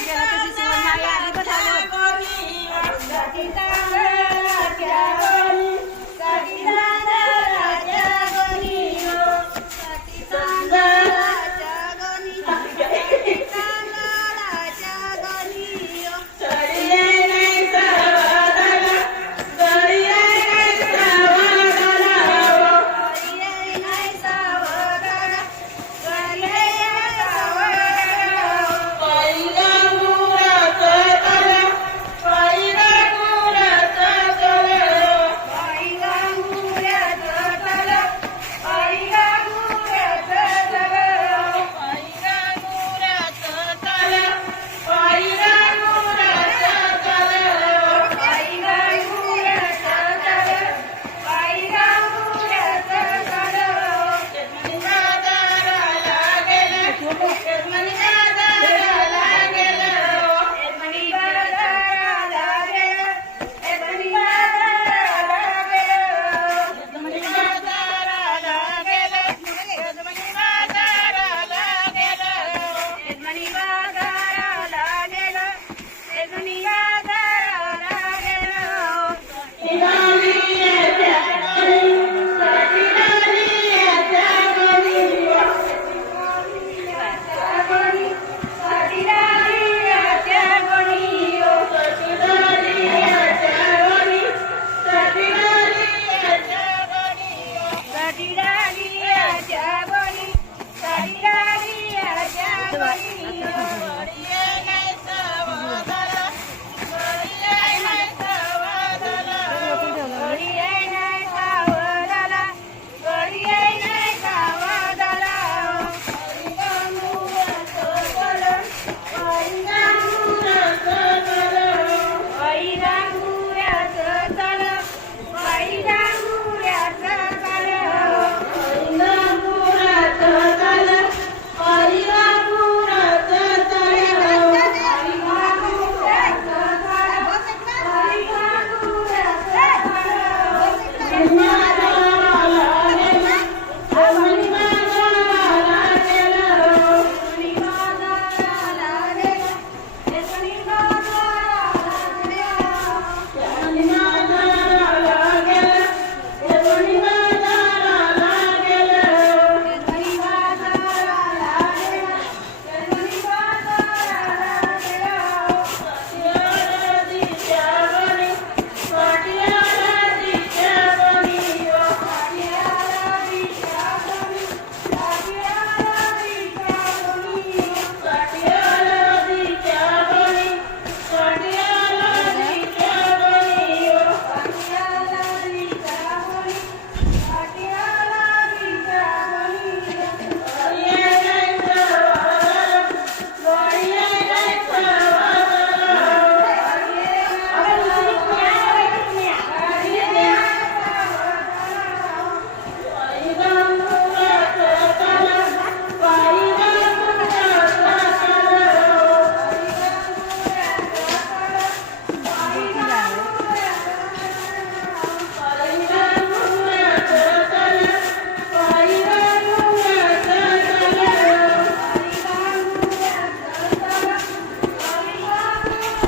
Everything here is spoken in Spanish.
Díganle que sí